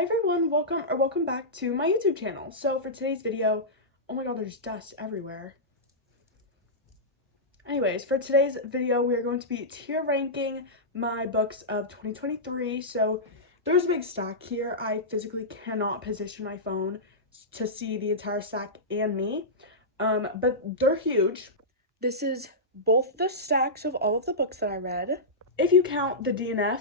Hi everyone, welcome back to my YouTube channel. So for today's video, oh my god, there's dust everywhere. Anyways, for today's video, we are going to be tier ranking my books of 2023. So there's a big stack here. I physically cannot position my phone to see the entire stack and me, but they're huge. This is both the stacks of all of the books that I read. If you count the DNF,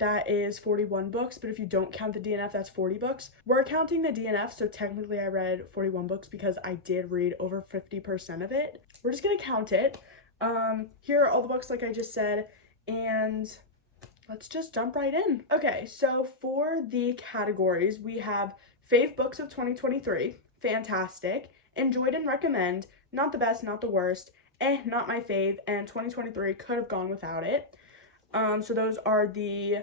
that is 41 books, but if you don't count the DNF, that's 40 books. We're counting the DNF, so technically I read 41 books because I did read over 50% of it. We're just gonna count it. Here are all the books like I just said, and let's just jump right in. Okay, so for the categories, we have fave books of 2023, fantastic, enjoyed and recommend, not the best, not the worst, not my fave, and 2023 could have gone without it. So those are the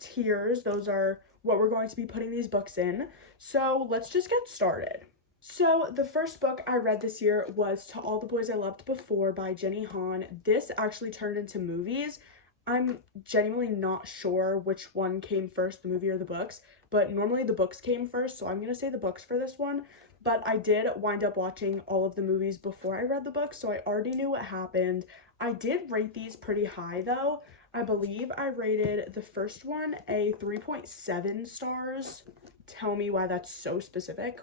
tiers. Those are what we're going to be putting these books in. So let's just get started. So the first book I read this year was To All the Boys I Loved Before by Jenny Han. This actually turned into movies. I'm genuinely not sure which one came first, the movie or the books, but normally the books came first, so I'm going to say the books for this one. But I did wind up watching all of the movies before I read the books, so I already knew what happened. I did rate these pretty high though. I believe I rated the first one a 3.7 stars. Tell me why that's so specific.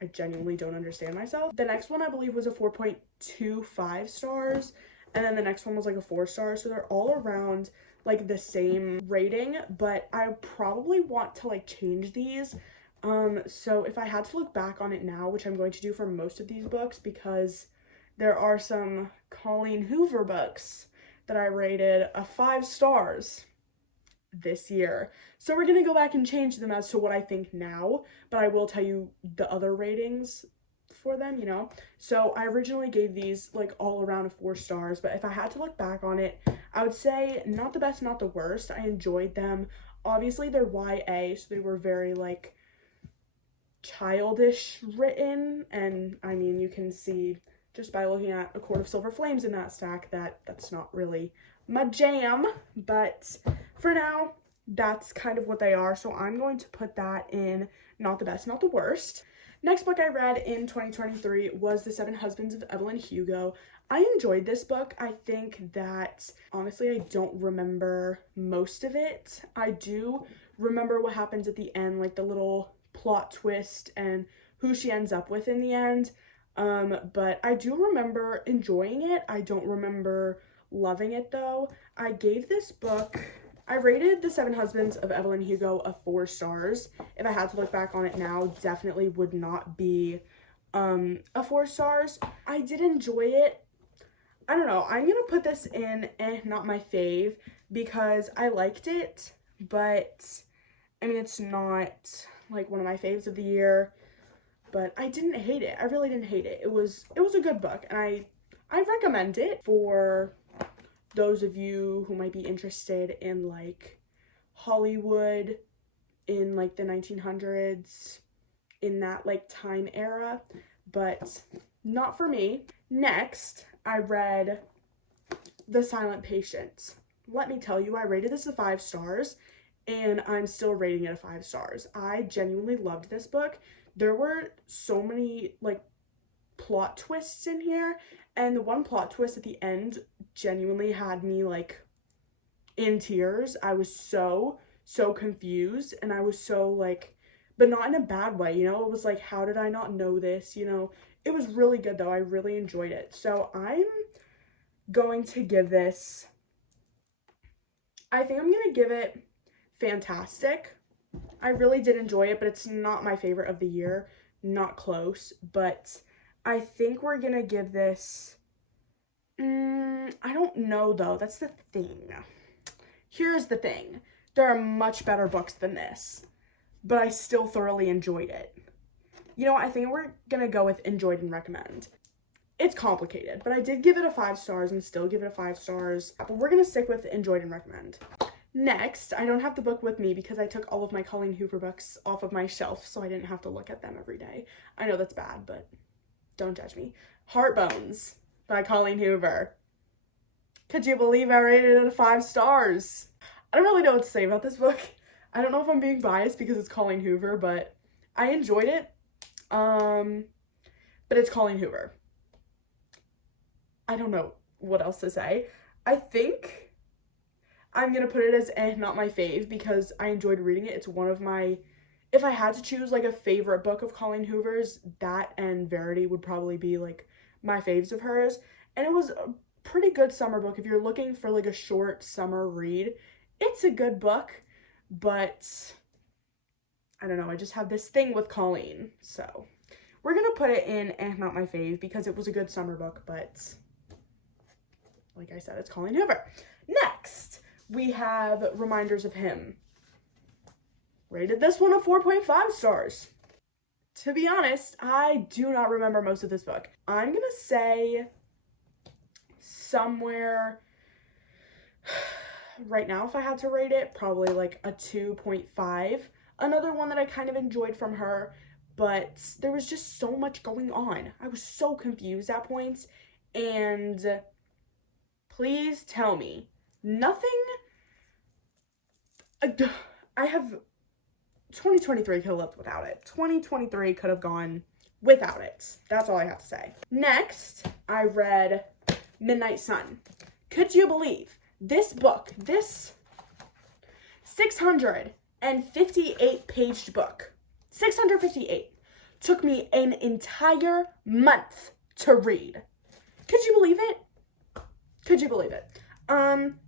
I genuinely don't understand myself. The next one I believe was a 4.25 stars. And then the next one was like a 4 star. So they're all around like the same rating. But I probably want to like change these. So if I had to look back on it now, which I'm going to do for most of these books because there are some Colleen Hoover books that I rated a 5 stars this year. So we're gonna go back and change them as to what I think now, but I will tell you the other ratings for them, you know? So I originally gave these like all around a 4 stars, but if I had to look back on it, I would say not the best, not the worst. I enjoyed them. Obviously they're YA, so they were very like childish written, and I mean you can see just by looking at A Court of Silver Flames in that stack that's not really my jam, but for now that's kind of what they are, so I'm going to put that in not the best, not the worst. Next book I read in 2023 was The Seven Husbands of Evelyn Hugo. I enjoyed this book. I think that honestly I don't remember most of it. I do remember what happens at the end, like the little plot twist and who she ends up with in the end. But I do remember enjoying it. I don't remember loving it though. I gave this book, I rated The Seven Husbands of Evelyn Hugo a 4 stars. If I had to look back on it now, definitely would not be a 4 stars. I did enjoy it. I don't know. I'm gonna put this in not my fave because I liked it, but I mean it's not like one of my faves of the year. But I didn't hate it. I really didn't hate it. It was a good book, and I recommend it for those of you who might be interested in like Hollywood in like the 1900s, in that like time era, but not for me. Next, I read The Silent Patient. Let me tell you, I rated this a 5 stars, and I'm still rating it a 5 stars. I genuinely loved this book. There were so many like plot twists in here, and the one plot twist at the end genuinely had me like in tears. I was so confused, and I was so like, but not in a bad way, you know? It was like, how did I not know this, you know? It was really good though. I really enjoyed it. So I'm going to give this, I think I'm gonna give it fantastic. I really did enjoy it, but it's not my favorite of the year. Not close, but I think we're gonna give this, I don't know though, that's the thing. Here's the thing. There are much better books than this, but I still thoroughly enjoyed it. You know what, I think we're gonna go with enjoyed and recommend. It's complicated, but I did give it a 5 stars and still give it a 5 stars, but we're gonna stick with enjoyed and recommend. Next, I don't have the book with me because I took all of my Colleen Hoover books off of my shelf, so I didn't have to look at them every day. I know that's bad, but don't judge me. Heartbones by Colleen Hoover. Could you believe I rated it a 5 stars? I don't really know what to say about this book. I don't know if I'm being biased because it's Colleen Hoover, but I enjoyed it. But it's Colleen Hoover. I don't know what else to say. I think I'm gonna put it as not my fave because I enjoyed reading it. It's one of my, if I had to choose like a favorite book of Colleen Hoover's, that and Verity would probably be like my faves of hers. And it was a pretty good summer book. If you're looking for like a short summer read, it's a good book, but I don't know, I just have this thing with Colleen. So we're gonna put it in not my fave because it was a good summer book, but like I said, it's Colleen Hoover. Next, we have Reminders of Him. Rated this one a 4.5 stars. To be honest, I do not remember most of this book. I'm gonna say somewhere right now, if I had to rate it, probably like a 2.5. Another one that I kind of enjoyed from her, but there was just so much going on. I was so confused at points, and please tell me nothing. I have 2023 could have lived without it. 2023 could have gone without it. That's all I have to say. Next, I read Midnight Sun. Could you believe this book, this 658-paged book, 658, took me an entire month to read. Could you believe it? Could you believe it?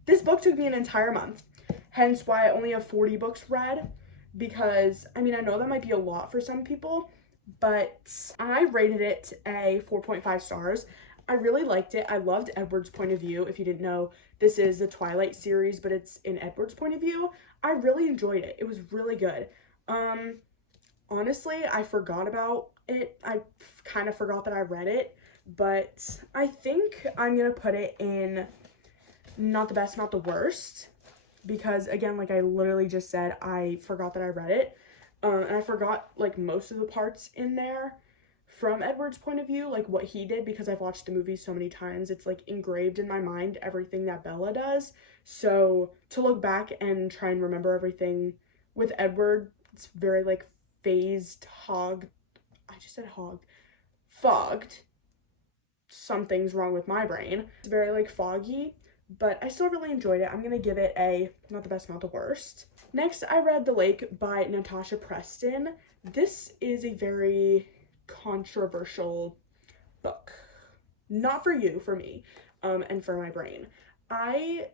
This book took me an entire month, hence why I only have 40 books read, because, I mean, I know that might be a lot for some people, but I rated it a 4.5 stars. I really liked it. I loved Edward's point of view. If you didn't know, this is the Twilight series, but it's in Edward's point of view. I really enjoyed it. It was really good. Honestly, I forgot about it. I kind of forgot that I read it, but I think I'm gonna put it in not the best, not the worst, because again, like I literally just said, I forgot that I read it, and I forgot like most of the parts in there from Edward's point of view, like what he did, because I've watched the movie so many times. It's like engraved in my mind, everything that Bella does. So to look back and try and remember everything with Edward, it's very like phased, fogged. Something's wrong with my brain. It's very like foggy, but I still really enjoyed it. I'm gonna give it a not the best, not the worst. Next, I read The Lake by Natasha Preston. This is a very controversial book. Not for you, for me, and for my brain. I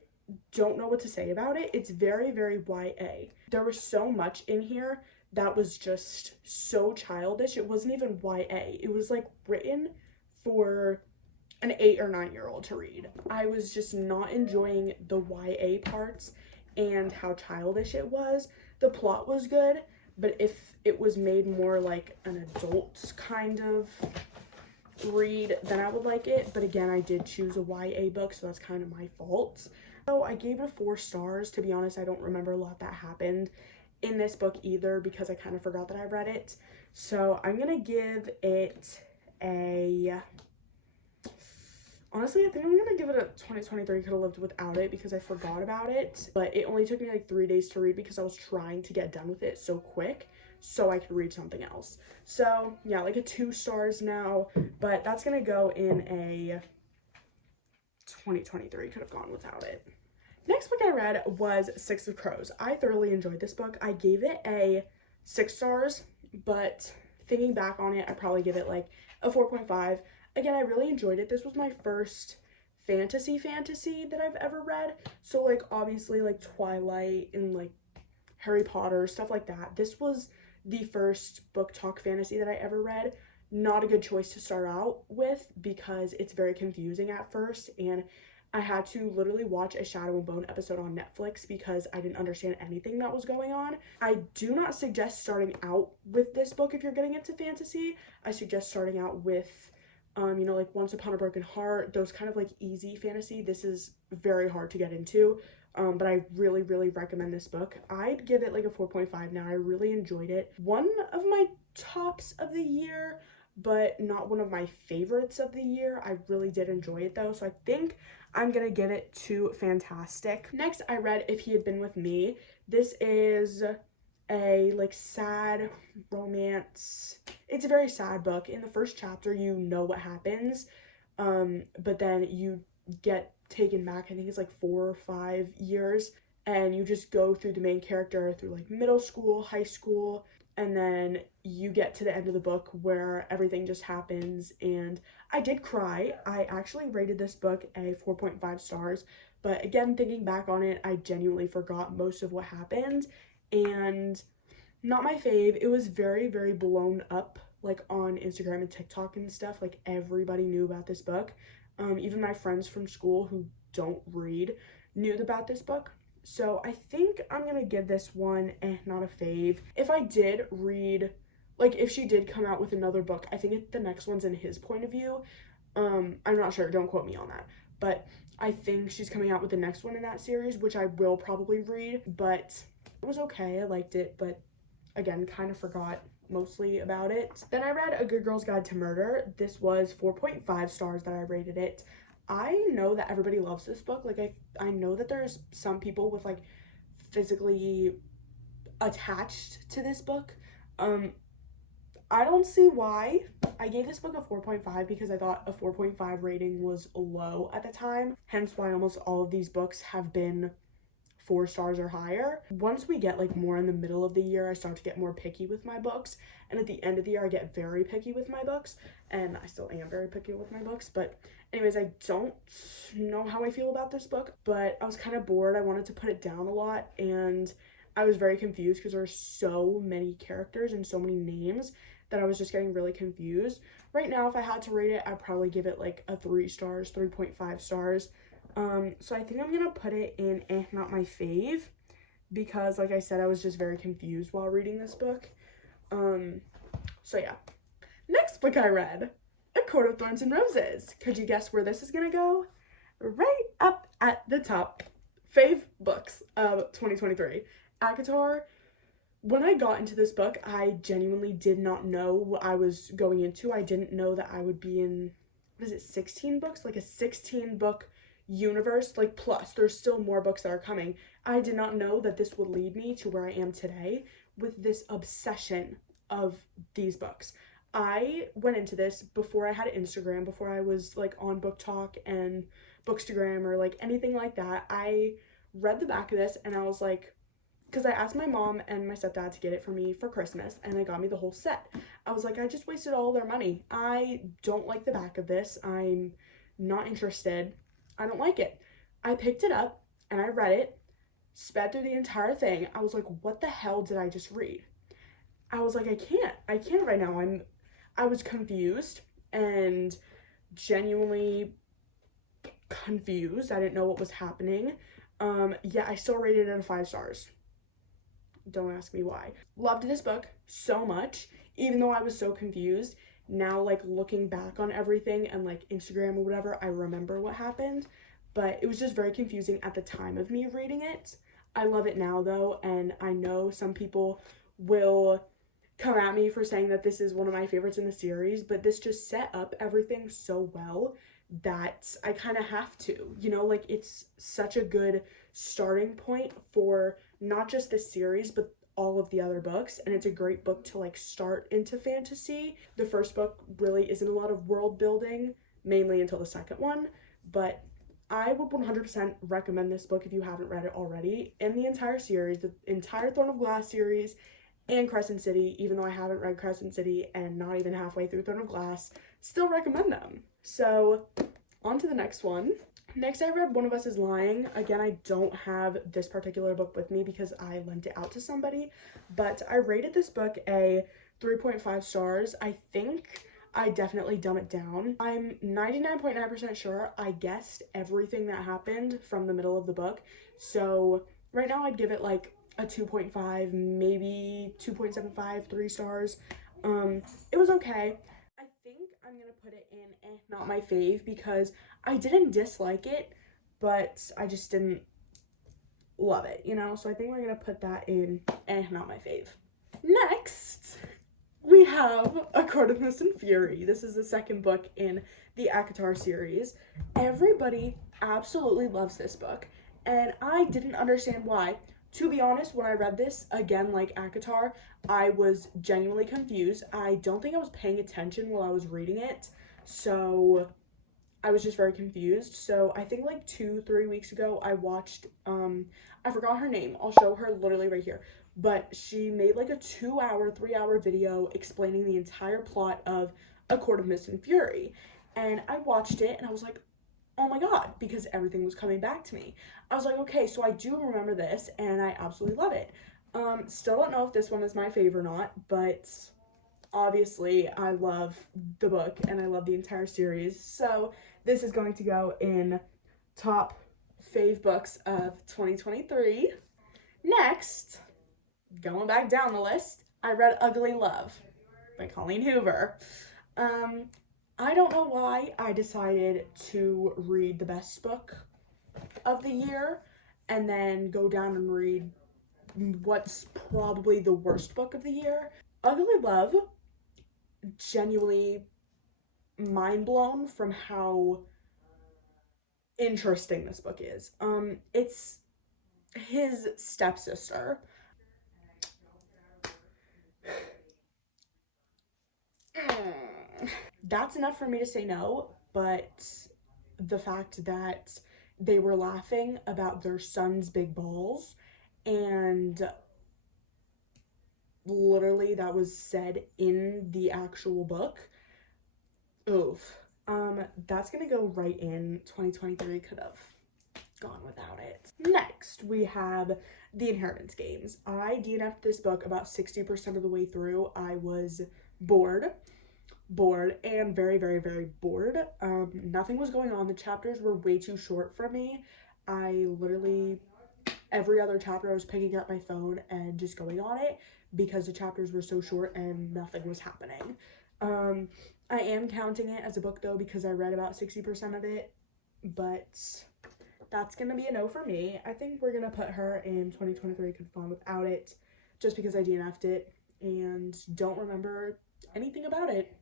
don't know what to say about it. It's very, very YA. There was so much in here that was just so childish. It wasn't even YA. It was like written for an 8 or 9-year-old to read. I was just not enjoying the YA parts and how childish it was. The plot was good, but if it was made more like an adult kind of read, then I would like it. But again, I did choose a YA book, so that's kind of my fault. So I gave it 4 stars. To be honest, I don't remember a lot that happened in this book either because I kind of forgot that I read it. So I'm gonna give it a... Honestly, I think I'm gonna give it a 2023 could have lived without it because I forgot about it. But it only took me like 3 days to read because I was trying to get done with it so quick so I could read something else. So yeah, like a 2 stars now, but that's gonna go in a 2023 could have gone without it. Next book I read was Six of Crows. I thoroughly enjoyed this book. I gave it a 6 stars, but thinking back on it, I probably give it like a 4.5. Again, I really enjoyed it. This was my first fantasy that I've ever read. So like obviously like Twilight and like Harry Potter, stuff like that. This was the first book talk fantasy that I ever read. Not a good choice to start out with because it's very confusing at first, and I had to literally watch a Shadow and Bone episode on Netflix because I didn't understand anything that was going on. I do not suggest starting out with this book if you're getting into fantasy. I suggest starting out with you know, like Once Upon a Broken Heart, those kind of like easy fantasy. This is very hard to get into, but I really, really recommend this book. I'd give it like a 4.5 now. I really enjoyed it. One of my tops of the year, but not one of my favorites of the year. I really did enjoy it though, so I think I'm gonna give it 2 fantastic. Next, I read If He Had Been With Me. This is a like sad romance. It's a very sad book. In the first chapter, you know what happens, but then you get taken back, I think it's like 4 or 5 years, and you just go through the main character through like middle school, high school, and then you get to the end of the book where everything just happens. And I did cry. I actually rated this book a 4.5 stars, but again, thinking back on it, I genuinely forgot most of what happened, and not my fave. It was very, very blown up, like on Instagram and TikTok and stuff. Like everybody knew about this book. Even my friends from school who don't read knew about this book. So I think I'm gonna give this one not a fave. If I did read, like if she did come out with another book, I think the next one's in his point of view. I'm not sure, don't quote me on that, but I think she's coming out with the next one in that series, which I will probably read. But it was okay, I liked it, but again, kind of forgot mostly about it. Then I read A Good Girl's Guide to Murder. This was 4.5 stars that I rated it. I know that everybody loves this book. Like I know that there's some people with like physically attached to this book. I don't see why. I gave this book a 4.5 because I thought a 4.5 rating was low at the time. Hence why almost all of these books have been 4 stars or higher. Once we get like more in the middle of the year, I start to get more picky with my books, and at the end of the year I get very picky with my books, and I still am very picky with my books. But anyways, I don't know how I feel about this book, but I was kind of bored. I wanted to put it down a lot, and I was very confused because there are so many characters and so many names that I was just getting really confused. Right now, if I had to rate it, I'd probably give it like a 3 stars, 3.5 stars. So I think I'm gonna put it in not my fave, because like I said, I was just very confused while reading this book. So yeah. Next book I read, A Court of Thorns and Roses. Could you guess where this is gonna go? Right up at the top. Fave books of 2023. ACOTAR. When I got into this book, I genuinely did not know what I was going into. I didn't know that I would be in, what is it, 16 books? Like a 16 book universe, like plus there's still more books that are coming. I did not know that this would lead me to where I am today with this obsession of these books. I went into this before I had Instagram, before I was like on Book Talk and Bookstagram or like anything like that. I read the back of this and I was like, because I asked my mom and my stepdad to get it for me for Christmas, and they got me the whole set. I was like, I just wasted all their money. I don't like the back of this. I'm not interested. I don't like it. I picked it up and I read it, sped through the entire thing. I was like, what the hell did I just read? I was like, I can't right now. I was confused and genuinely confused. I didn't know what was happening. Yeah, I still rated it a 5 stars. Don't ask me why. Loved this book so much, even though I was so confused. Now, like, looking back on everything and like Instagram or whatever, I remember what happened, but it was just very confusing at the time of me reading it. I love it now though, and I know some people will come at me for saying that this is one of my favorites in the series, but this just set up everything so well that I kind of have to, you know, like it's such a good starting point for not just this series, but all of the other books, and it's a great book to like start into fantasy. The first book really isn't a lot of world building, mainly until the second one, but I would 100% recommend this book if you haven't read it already. In the entire series, the entire Throne of Glass series and Crescent City, even though I haven't read Crescent City and not even halfway through Throne of Glass, still recommend them. So on to the next one. Next, I read One of Us is Lying. Again, I don't have this particular book with me because I lent it out to somebody, but I rated this book a 3.5 stars. I think I definitely dumb it down. I'm 99.9% sure I guessed everything that happened from the middle of the book. So right now I'd give it like a 2.5, maybe 2.75, 3 stars. It was okay. I think I'm gonna put it in not my fave because I didn't dislike it, but I just didn't love it, you know? So I think we're gonna put that in not my fave. Next, we have have A Court of Mist and Fury. This is the second book in the ACOTAR series. Everybody absolutely loves this book, and I didn't understand why. To be honest, when I read this, again, like ACOTAR, I was genuinely confused. I don't think I was paying attention while I was reading it, so I was just very confused. So I think like 2-3 weeks ago, I watched, I forgot her name. I'll show her literally right here. But she made like a 2-hour, 3-hour video explaining the entire plot of A Court of Mist and Fury. And I watched it and I was like, oh my god, because everything was coming back to me. I was like, okay, so I do remember this and I absolutely love it. Still don't know if this one is my fave or not, but obviously I love the book and I love the entire series. So this is going to go in top fave books of 2023. Next, going back down the list, I read Ugly Love by Colleen Hoover. I don't know why I decided to read the best book of the year and then go down and read what's probably the worst book of the year. Ugly Love, genuinely mind blown from how interesting this book is. It's his stepsister. That's enough for me to say no, but the fact that they were laughing about their son's big balls, and literally that was said in the actual book. Oof. That's gonna go right in 2023. Could have gone without it. Next, we have The Inheritance Games. I DNF'd this book about 60% of the way through. I was bored and very, very, very bored. Nothing was going on. The chapters were way too short for me. I literally, every other chapter I was picking up my phone and just going on it because the chapters were so short and nothing was happening. I am counting it as a book though because I read about 60% of it, but that's gonna be a no for me. I think we're gonna put her in 2023 could have gone without it just because I DNF'd it and don't remember anything about it.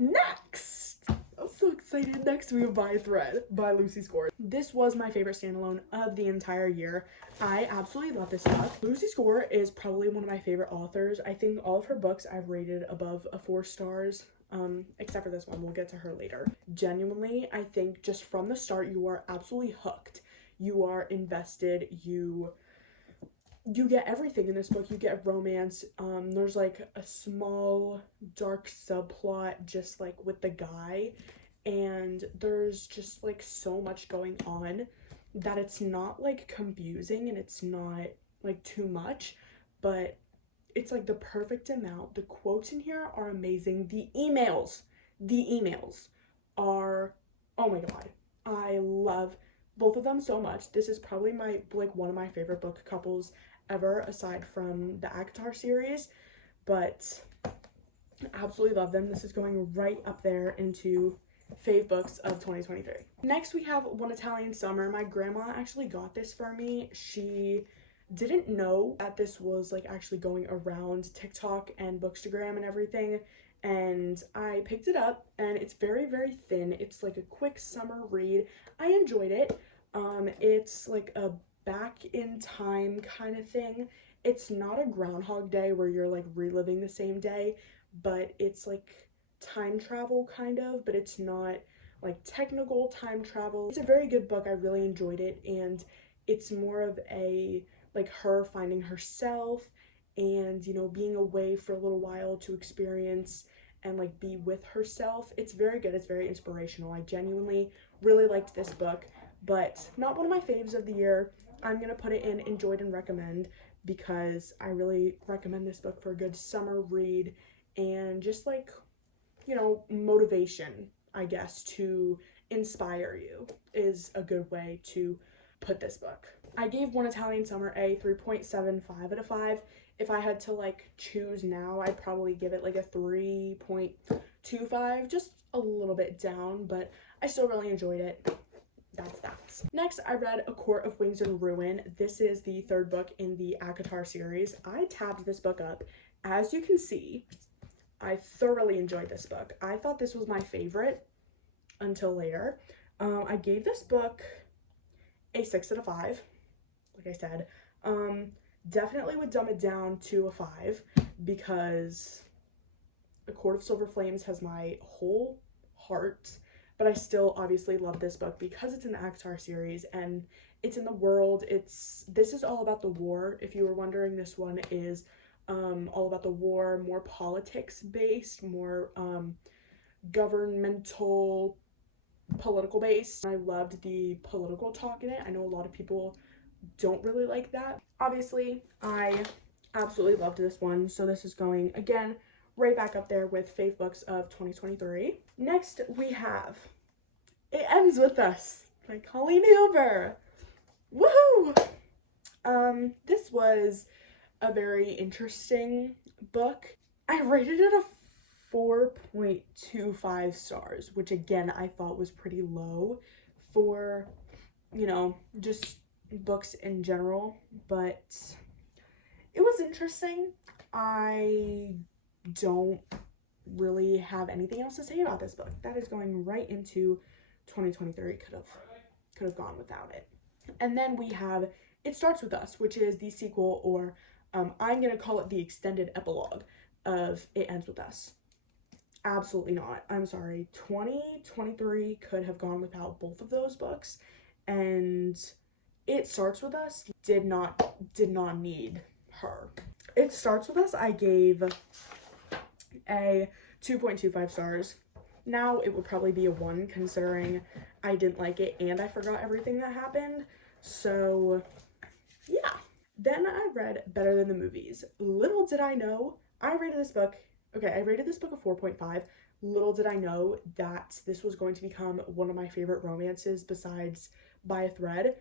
Next! I'm so excited. Next we have By a Thread by Lucy Score. This was my favorite standalone of the entire year. I absolutely love this book. Lucy Score is probably one of my favorite authors. I think all of her books I've rated above a 4 stars. Except for this one, we'll get to her later. Genuinely, I think just from the start, you are absolutely hooked. You are invested. You get everything in this book. You get romance. There's like a small dark subplot just like with the guy, and there's just like so much going on that it's not like confusing and it's not like too much, but it's like the perfect amount. The quotes in here are amazing. The emails are, oh my god, I love both of them so much. This is probably my like one of my favorite book couples ever aside from the ACOTAR series, but absolutely love them. This is going right up there into fave books of 2023. Next we have One Italian Summer. My grandma actually got this for me. She didn't know that this was like actually going around TikTok and Bookstagram and everything, and I picked it up and it's very, very thin. It's like a quick summer read. I enjoyed it. It's like a back in time kind of thing. It's not a Groundhog Day where you're like reliving the same day, but it's like time travel kind of, but it's not like technical time travel. It's a very good book. I really enjoyed it, and it's more of a like her finding herself and, you know, being away for a little while to experience and like be with herself. It's very good. It's very inspirational. I genuinely really liked this book, but not one of my faves of the year. I'm gonna put it in enjoyed and recommend because I really recommend this book for a good summer read and just like, you know, motivation, I guess, to inspire you is a good way to put this book. I gave One Italian Summer a 3.75 out of 5. If I had to like choose now, I'd probably give it like a 3.25, just a little bit down, but I still really enjoyed it. That's that. Next, I read A Court of Wings and Ruin. This is the third book in the ACOTAR series. I tabbed this book up. As you can see, I thoroughly enjoyed this book. I thought this was my favorite until later. I gave this book a 6 out of 5, like I said. Definitely would dumb it down to a 5 because A Court of Silver Flames has my whole heart, but I still obviously love this book because it's in the ACOTAR series and it's in the world. This is all about the war. If you were wondering, this one is all about the war, more politics based, more governmental, political based. I loved the political talk in it. I know a lot of people don't really like that. Obviously, I absolutely loved this one, so this is going, again, right back up there with fave books of 2023. Next, we have It Ends With Us by Colleen Hoover. Woohoo! This was a very interesting book. I rated it a 4.25 stars, which again, I thought was pretty low for, you know, just books in general, but it was interesting. I don't really have anything else to say about this book. That is going right into 2023. Could have gone without it. And then we have It Starts With Us, which is the sequel, or I'm gonna call it the extended epilogue of It Ends With Us. Absolutely not. I'm sorry. 2023 could have gone without both of those books, and It Starts With Us did not need her. It Starts With Us I gave a 2.25 stars. Now it would probably be a 1 considering I didn't like it and I forgot everything that happened. So yeah. Then I read Better Than the Movies. Little did I know, I rated this book a 4.5. Little did I know that this was going to become one of my favorite romances besides By a Thread,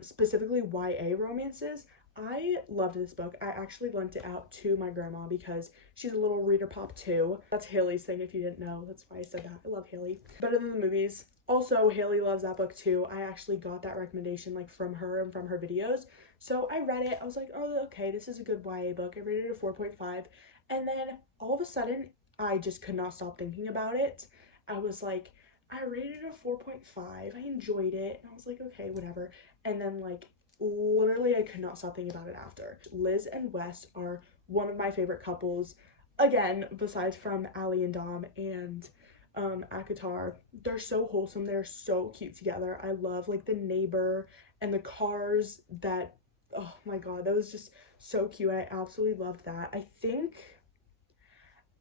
specifically YA romances. I loved this book. I actually lent it out to my grandma because she's a little reader pop too. That's Haley's thing if you didn't know. That's why I said that. I love Haley. Better Than the Movies. Also, Haley loves that book too. I actually got that recommendation like from her and from her videos. So I read it. I was like, oh, okay, this is a good YA book. I rated it a 4.5. And then all of a sudden, I just could not stop thinking about it. I was like, I rated it a 4.5. I enjoyed it. And I was like, okay, whatever. And then like, literally I could not stop thinking about it after. Liz and Wes are one of my favorite couples. Again, besides from Allie and Dom and ACOTAR. They're so wholesome. They're so cute together. I love like the neighbor and the cars that, oh my god, that was just so cute. I absolutely loved that. I think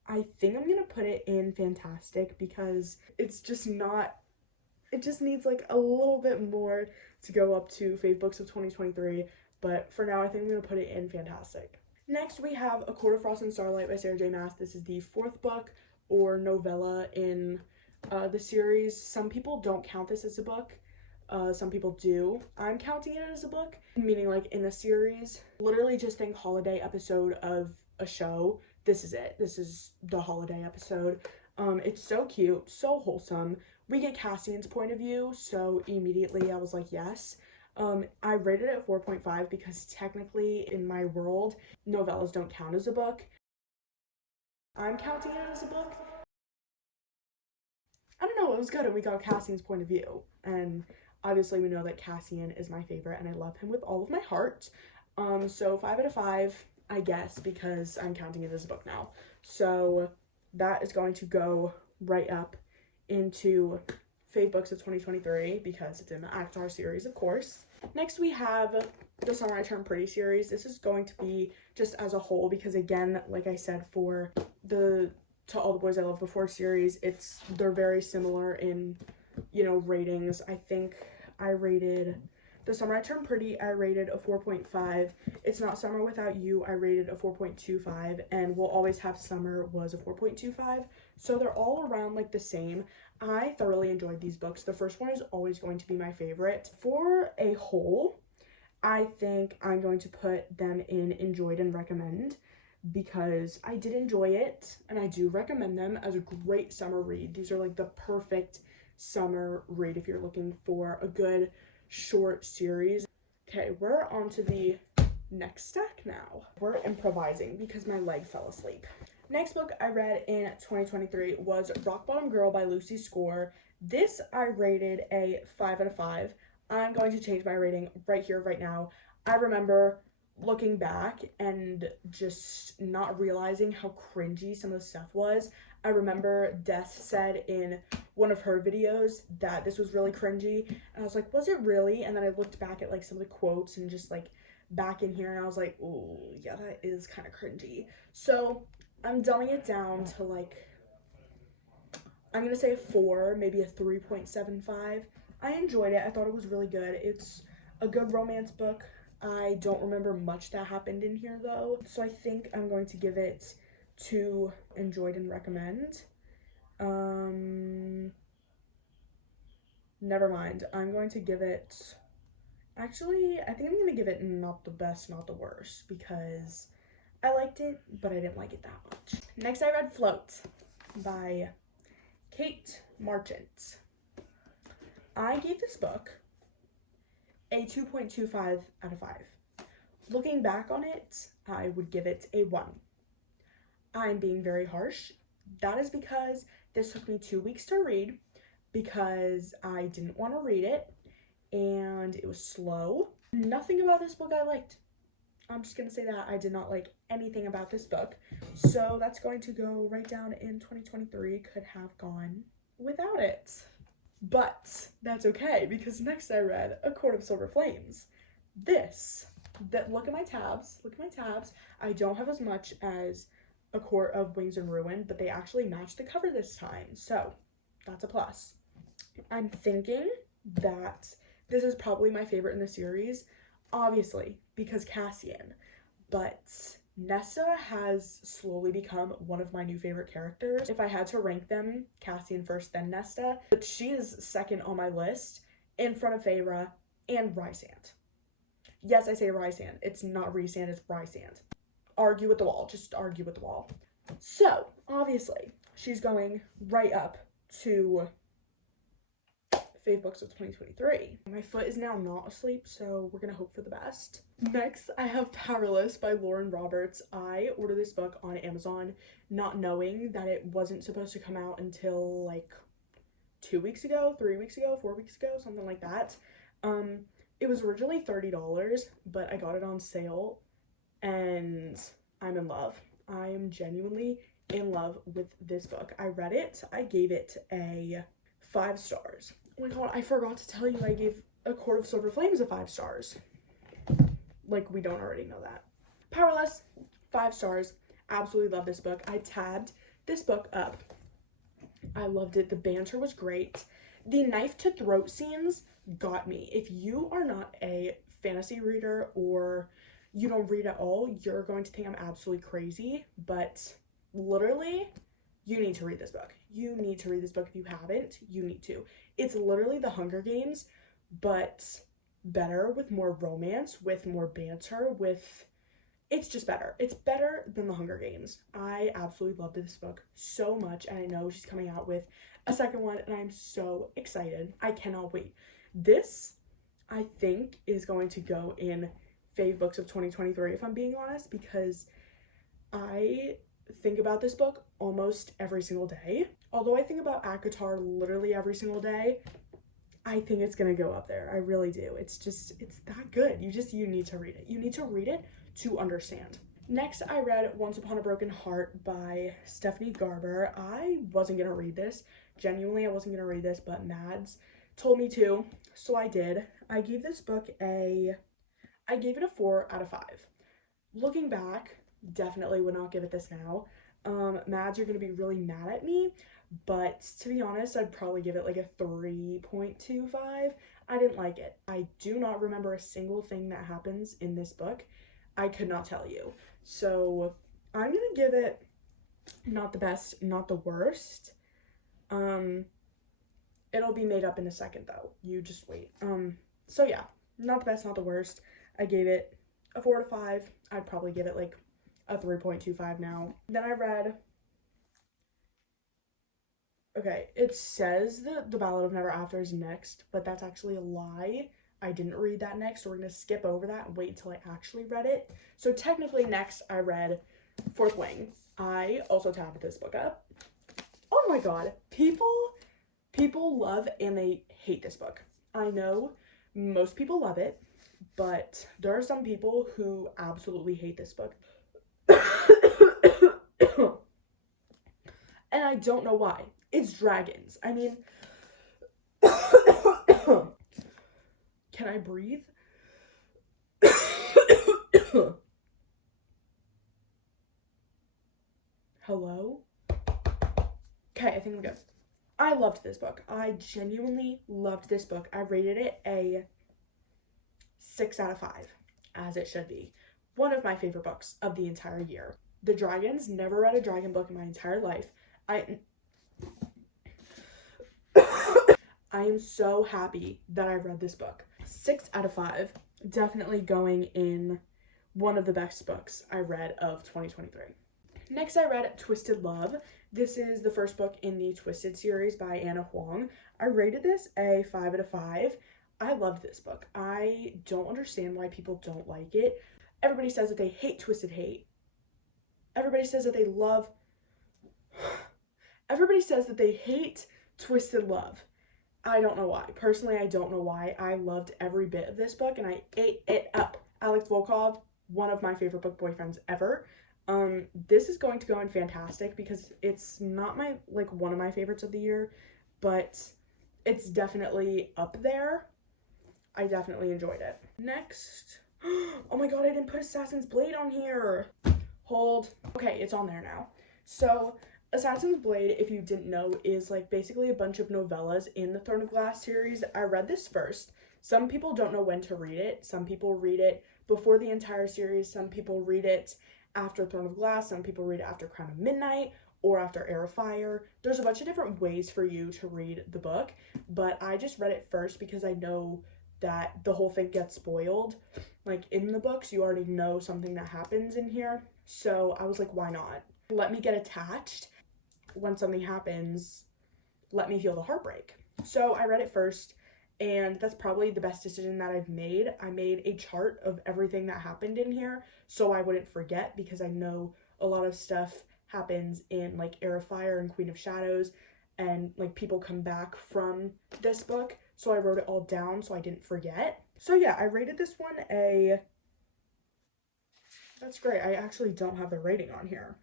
I'm gonna put it in fantastic because it's just not, it just needs like a little bit more to go up to fave books of 2023, but for now I think I'm gonna put it in fantastic. Next we have A Court of Frost and Starlight by Sarah J Maas. This is the 4th book or novella in the series. Some people don't count this as a book. Some people do. I'm counting it as a book, meaning like in a series. Literally just think holiday episode of a show. This is it. This is the holiday episode. It's so cute, so wholesome. We get Cassian's point of view, so immediately I was like, yes. I rated it at 4.5 because technically in my world, novellas don't count as a book. I'm counting it as a book. I don't know, it was good, and we got Cassian's point of view. And obviously we know that Cassian is my favorite, and I love him with all of my heart. So 5 out of 5, I guess, because I'm counting it as a book now. So that is going to go right up into fave books of 2023 because it's in the ACOTAR series, of course. Next we have the Summer I Turned Pretty series. This is going to be just as a whole because, again, like I said, for the To All the Boys I Loved Before series, they're very similar in, you know, ratings. I think I rated The Summer I Turned Pretty, I rated a 4.5. It's Not Summer Without You, I rated a 4.25, and We'll Always Have Summer was a 4.25. So they're all around like the same. I thoroughly enjoyed these books. The first one is always going to be my favorite. For a whole, I think I'm going to put them in enjoyed and recommend because I did enjoy it and I do recommend them as a great summer read. These are like the perfect summer read if you're looking for a good short series. Okay, we're on to the next stack now. We're improvising because my leg fell asleep. Next book I read in 2023 was Rock Bottom Girl by Lucy Score. This I rated a 5 out of 5. I'm going to change my rating right here, right now. I remember looking back and just not realizing how cringy some of the stuff was. I remember Des said in one of her videos that this was really cringy, and I was like, was it really? And then I looked back at like some of the quotes and just like back in here, and I was like, oh yeah, that is kind of cringy. So I'm dumbing it down to like, I'm gonna say a 4, maybe a 3.75. I enjoyed it. I thought it was really good. It's a good romance book. I don't remember much that happened in here though, so I think I'm going to give it 2 enjoyed and recommend. Never mind. I'm going to give it, actually, I think I'm gonna give it not the best, not the worst, because I liked it, but I didn't like it that much. Next, I read Float by Kate Marchant. I gave this book a 2.25 out of 5. Looking back on it, I would give it a 1. I'm being very harsh. That is because this took me 2 weeks to read because I didn't want to read it and it was slow. Nothing about this book I liked. I'm just gonna say that I did not like anything about this book. So that's going to go right down in 2023. Could have gone without it. But that's okay, because next I read A Court of Silver Flames. Look at my tabs, I don't have as much as A Court of Wings and Ruin, but they actually matched the cover this time, so that's a plus. I'm thinking that this is probably my favorite in the series, obviously, because Cassian, but Nesta has slowly become one of my new favorite characters. If I had to rank them, Cassian first, then Nesta, but she is second on my list in front of Feyre and Rysand. Yes, I say Rysand. It's not Rhysand, it's Rysand. Argue with the wall. Just argue with the wall. So, obviously, she's going right up to Fave Books of 2023. My foot is now not asleep, so we're gonna hope for the best. Next, I have Powerless by Lauren Roberts. I ordered this book on Amazon, not knowing that it wasn't supposed to come out until like 2 weeks ago, 3 weeks ago, 4 weeks ago, something like that. It was originally $30, but I got it on sale, and I'm in love. I am genuinely in love with this book. I read it. I gave it a 5 stars. Oh my god, I forgot to tell you I gave A Court of Silver Flames a 5 stars. Like, we don't already know that. Powerless, 5 stars. Absolutely love this book. I tabbed this book up. I loved it. The banter was great. The knife to throat scenes got me. If you are not a fantasy reader or you don't read at all, you're going to think I'm absolutely crazy, but literally, you need to read this book. You need to read this book. If you haven't, you need to. It's literally The Hunger Games, but better, with more romance, with more banter, it's just better. It's better than The Hunger Games. I absolutely loved this book so much, and I know she's coming out with a second one, and I'm so excited. I cannot wait. This, I think, is going to go in Fave Books of 2023, if I'm being honest, because I think about this book almost every single day. Although I think about ACOTAR literally every single day, I think it's gonna go up there. I really do. It's that good. You need to read it. You need to read it to understand. Next, I read Once Upon a Broken Heart by Stephanie Garber. I wasn't gonna read this. Genuinely, I wasn't gonna read this, but Mads told me to, so I did. I gave this book I gave it a 4 out of 5. Looking back, definitely would not give it this now. Mads are gonna be really mad at me, but to be honest, I'd probably give it like a 3.25. I didn't like it. I do not remember a single thing that happens in this book. I could not tell you. So I'm gonna give it not the best, not the worst. It'll be made up in a second though. You just wait. So yeah, not the best, not the worst. I gave it a 4 to 5. I'd probably give it like a 3.25 now. Then I read, okay, it says the Ballad of Never After is next, but that's actually a lie. I didn't read that next, so we're gonna skip over that and wait until I actually read it. So technically next I read Fourth Wing. I also tabbed this book up. Oh my god, people love and they hate this book. I know most people love it, but there are some people who absolutely hate this book. And I don't know why. It's dragons. I mean, can I breathe? Hello? Okay, I think I'm good. I loved this book. I genuinely loved this book. I rated it a 6 out of 5, as it should be. One of my favorite books of the entire year. The Dragons, never read a dragon book in my entire life. I am so happy that I read this book. 6 out of 5. Definitely going in one of the best books I read of 2023. Next, I read Twisted Love. This is the first book in the Twisted series by Anna Huang. I rated this a 5 out of 5. I loved this book. I don't understand why people don't like it. Everybody says that they hate Twisted Hate. Everybody says that they love... Everybody says that they hate Twisted Love. I don't know why. Personally, I don't know why. I loved every bit of this book and I ate it up. Alex Volkov, one of my favorite book boyfriends ever. This is going to go in fantastic because it's not one of my favorites of the year, but it's definitely up there. I definitely enjoyed it. Next, oh my god, I didn't put Assassin's Blade on here. Hold. Okay, it's on there now. So, Assassin's Blade, if you didn't know, is basically a bunch of novellas in the Throne of Glass series. I read this first. Some people don't know when to read it. Some people read it before the entire series. Some people read it after Throne of Glass. Some people read it after Crown of Midnight or after Heir of Fire. There's a bunch of different ways for you to read the book, but I just read it first because I know that the whole thing gets spoiled. In the books, you already know something that happens in here. So I was like, why not? Let me get attached. When something happens, let me feel the heartbreak. So I read it first, and that's probably the best decision that I've made. I made a chart of everything that happened in here so I wouldn't forget, because I know a lot of stuff happens in Heir of Fire and Queen of Shadows, and people come back from this book. So I wrote it all down so I didn't forget. So yeah, I rated this one a... That's great. I actually don't have the rating on here.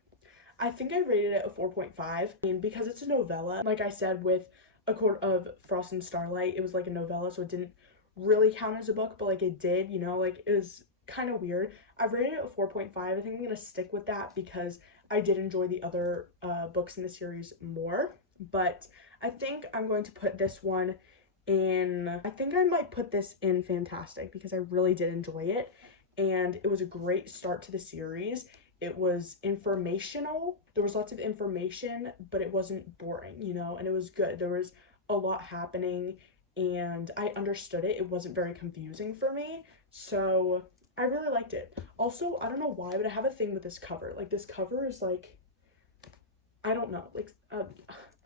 I think I rated it a 4.5. And because it's a novella, like I said, with A Court of Frost and Starlight, it was a novella, so it didn't really count as a book, but it did, it was kind of weird. I rated it a 4.5. I think I'm going to stick with that because I did enjoy the other books in the series more. But I think I'm going to put this one in... I think I might put this in Fantastic because I really did enjoy it. And it was a great start to the series. It was informational. There was lots of information, but it wasn't boring, and it was good. There was a lot happening, and I understood it. It wasn't very confusing for me, so I really liked it. Also, I don't know why, but I have a thing with this cover. This cover is I don't know. I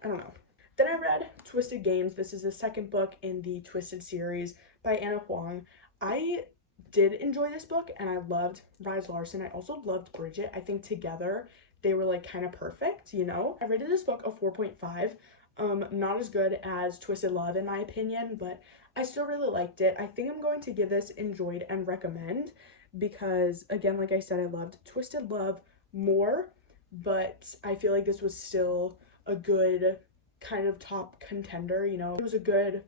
don't know. Then I read Twisted Games. This is the second book in the Twisted series by Anna Huang. I did enjoy this book, and I loved Rise Larson. I also loved Bridget. I think together they were kind of perfect, I rated this book a 4.5. Not as good as Twisted Love in my opinion, but I still really liked it. I think I'm going to give this enjoyed and recommend because, again, like I said, I loved Twisted Love more, but I feel like this was still a good kind of top contender, It was a good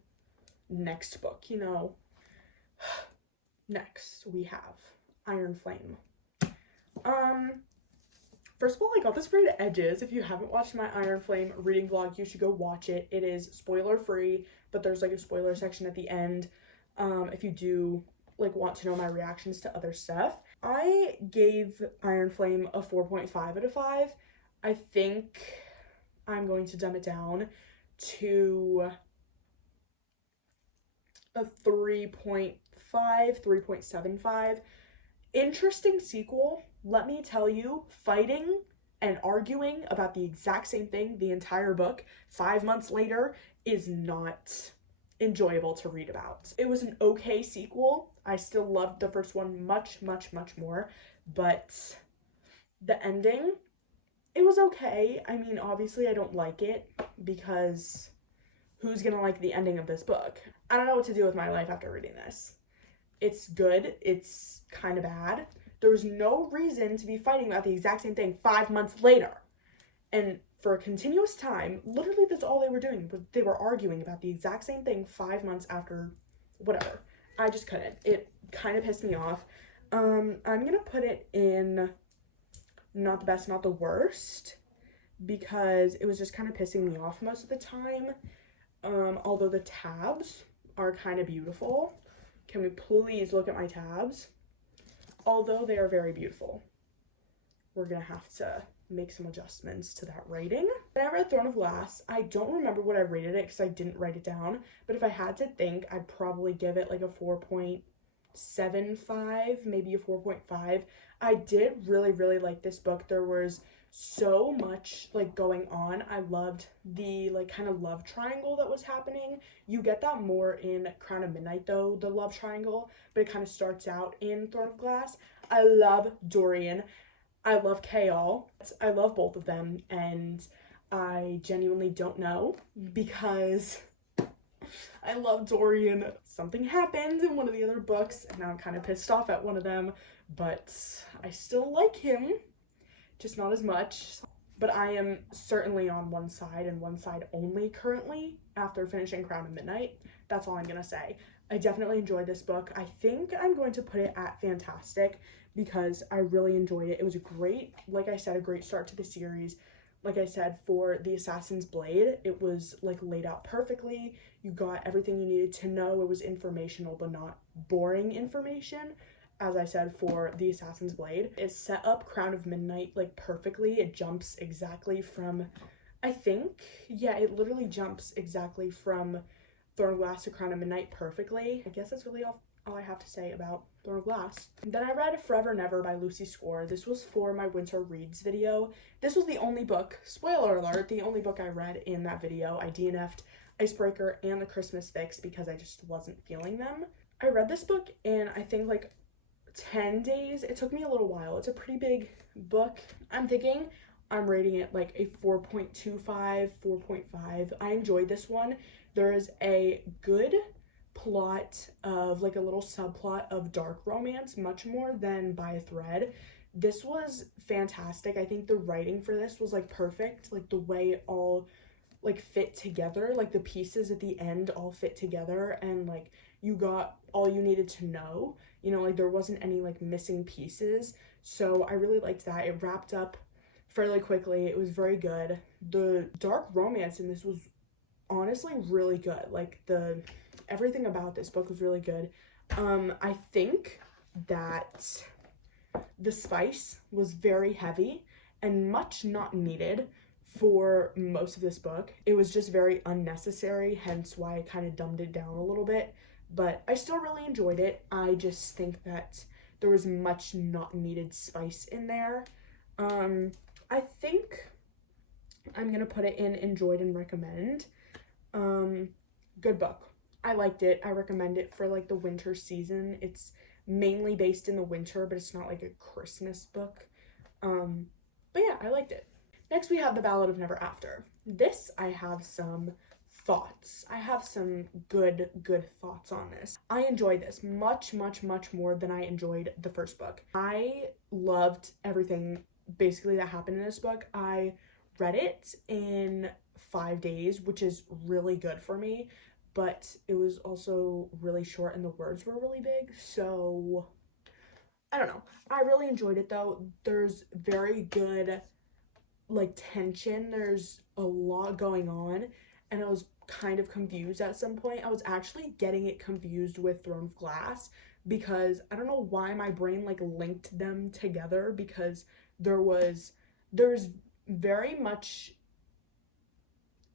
next book, Next, we have Iron Flame. First of all, I got this right at Edges. If you haven't watched my Iron Flame reading vlog, you should go watch it. It is spoiler free, but there's a spoiler section at the end. If you do want to know my reactions to other stuff. I gave Iron Flame a 4.5 out of 5. I think I'm going to dumb it down to a 3.5, 3.75. Interesting sequel. Let me tell you, fighting and arguing about the exact same thing the entire book 5 months later is not enjoyable to read about. It was an okay sequel. I still loved the first one much, much, much more, but the ending it was okay. I mean, obviously I don't like it because who's gonna like the ending of this book? I don't know what to do with my life after reading this. It's good. It's kind of bad. There's no reason to be fighting about the exact same thing 5 months later. And for a continuous time, literally that's all they were doing. They were arguing about the exact same thing 5 months after whatever. I just couldn't. It kind of pissed me off. I'm gonna put it in not the best, not the worst, because it was just kind of pissing me off most of the time. Although the tabs are kind of beautiful. Can we please look at my tabs? Although they are very beautiful. We're gonna have to make some adjustments to that rating. When I read Throne of Glass, I don't remember what I rated it because I didn't write it down, but if I had to think, I'd probably give it like a 4.75, maybe a 4.5. I did really like this book. There was so much like going on. I loved the like kind of love triangle that was happening. You get that more in Crown of Midnight though, the love triangle, but it kind of starts out in Throne of Glass. I love Dorian. I love Kaol. I love both of them, and I genuinely don't know because I love Dorian. Something happened in one of the other books, and now I'm kind of pissed off at one of them, but I still like him, just not as much. But I am certainly on one side and one side only currently after finishing Crown of Midnight. That's all I'm gonna say. I definitely enjoyed this book. I think I'm going to put it at fantastic because I really enjoyed it. It was a great, like I said, a great start to the series. Like I said, for the Assassin's Blade, it was like laid out perfectly. You got everything you needed to know. It was informational, but not boring information. As I said, for the Assassin's Blade, it set up Crown of Midnight like perfectly. It jumps exactly from, I think, yeah, it literally jumps exactly from Throne of Glass to Crown of Midnight perfectly. I guess that's really all I have to say about Throne of Glass. Then I read Forever Never by Lucy Score. This was for my winter reads video. This was the only book, spoiler alert, the only book I read in that video. I DNF'd Icebreaker and The Christmas Fix because I just wasn't feeling them. I read this book in, I think, like 10 days. It took me a little while. It's a pretty big book. I'm thinking I'm rating it like a 4.25, 4.5. I enjoyed this one. There is a good plot of like a little subplot of dark romance, much more than By a Thread. This was fantastic. I think the writing for this was like perfect, like the way it all like fit together, like the pieces at the end all fit together, and like you got all you needed to know, you know, like there wasn't any like missing pieces. So I really liked that. It wrapped up fairly quickly. It was very good. The dark romance in this was honestly really good. Like everything about this book was really good. I think that the spice was very heavy and much not needed for most of this book. It was just very unnecessary, hence why I kind of dumbed it down a little bit, but I still really enjoyed it. I just think that there was much not needed spice in there. I think I'm gonna put it in enjoyed and recommend. Good book. I liked it. I recommend it for like the winter season. It's mainly based in the winter, but it's not like a Christmas book. But yeah, I liked it. Next we have The Ballad of Never After. This, I have some thoughts. I have some good thoughts on this. I enjoyed this much more than I enjoyed the first book. I loved everything basically that happened in this book. I read it in 5 days, which is really good for me, but it was also really short and the words were really big, so I don't know. I really enjoyed it though. There's very good like tension. There's a lot going on, and I was kind of confused at some point. I was actually getting it confused with Throne of Glass because I don't know why my brain like linked them together, because there's very much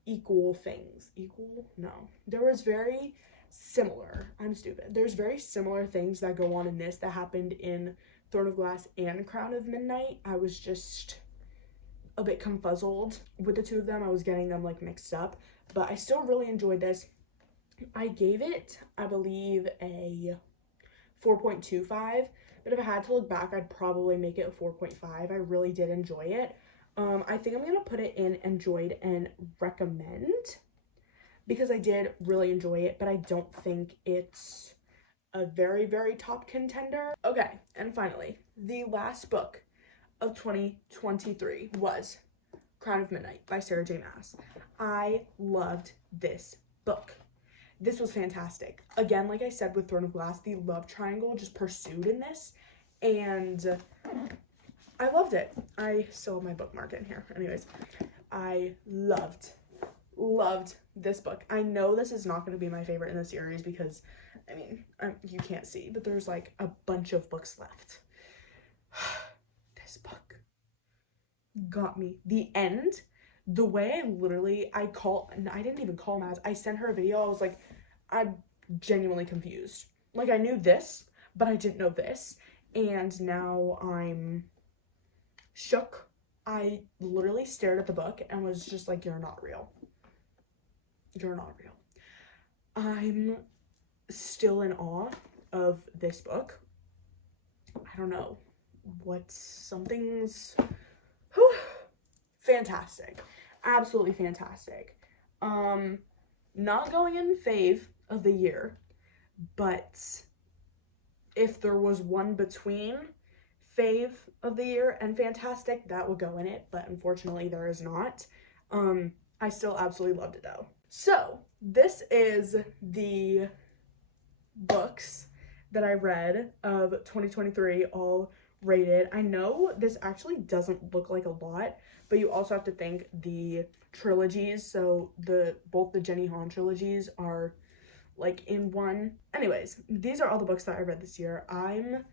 equal things. There was very similar, there's very similar things that go on in this that happened in Throne of Glass and Crown of Midnight. I was just a bit confuzzled with the two of them. I was getting them like mixed up, but I still really enjoyed this. I gave it, I believe, a 4.25, but if I had to look back, I'd probably make it a 4.5. I really did enjoy it. I think I'm gonna put it in enjoyed and recommend because I did really enjoy it, but I don't think it's a very, very top contender. Okay, and finally, the last book of 2023 was Crown of Midnight by Sarah J. Maas. I loved this book. This was fantastic. Again, like I said with Throne of Glass, the love triangle just pursued in this, and I loved it. I still have my bookmark in here. Anyways, I loved this book. I know this is not going to be my favorite in the series because, I mean, you can't see, but there's like a bunch of books left. This book got me. The end, the way I didn't even call Mads. I sent her a video. I was like, I'm genuinely confused. Like, I knew this, but I didn't know this. And now I'm shook. I literally stared at the book and was just like, you're not real. You're not real. I'm still in awe of this book. I don't know. Something's fantastic. Absolutely fantastic. Not going in fave of the year, but if there was one between fave of the year and fantastic, that would go in it, but unfortunately there is not. I still absolutely loved it though. So this is the books that I read of 2023, all rated. I know this actually doesn't look like a lot, but you also have to think the trilogies, so both the Jenny Han trilogies are like in one. Anyways, these are all the books that I read this year. I'm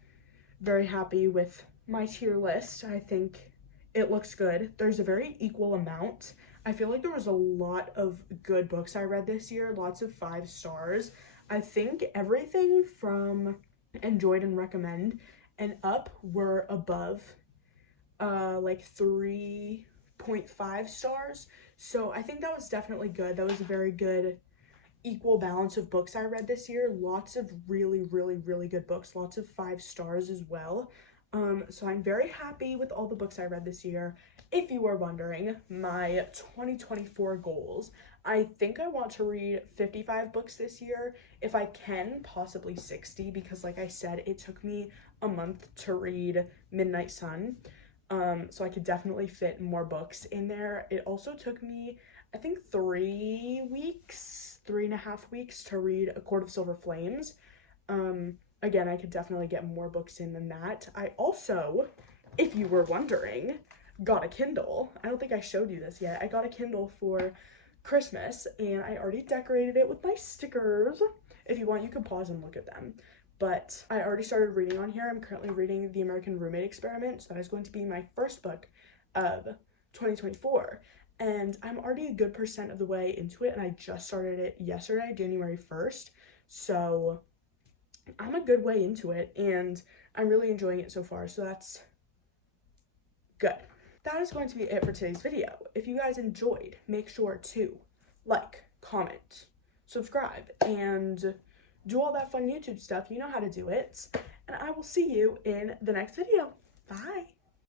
very happy with my tier list. I think it looks good. There's a very equal amount. I feel like there was a lot of good books I read this year, lots of 5 stars. I think everything from enjoyed and recommend and up were above like 3.5 stars. So I think that was definitely good. That was a very good equal balance of books I read this year. Lots of really, really, really good books. Lots of 5 stars as well. So I'm very happy with all the books I read this year. If you were wondering, my 2024 goals, I think I want to read 55 books this year. If I can, possibly 60, because like I said, it took me a month to read Midnight Sun. So I could definitely fit more books in there. It also took me, I think, 3.5 weeks to read A Court of Silver Flames. Again, I could definitely get more books in than that. I also, if you were wondering, got a Kindle. I don't think I showed you this yet. I got a Kindle for Christmas, and I already decorated it with my stickers. If you want, you can pause and look at them. But I already started reading on here. I'm currently reading The American Roommate Experiment, so that is going to be my first book of 2024. And I'm already a good percent of the way into it, and I just started it yesterday, January 1st. So I'm a good way into it, and I'm really enjoying it so far, so that's good. That is going to be it for today's video. If you guys enjoyed, make sure to like, comment, subscribe, and do all that fun YouTube stuff. You know how to do it. And I will see you in the next video. Bye.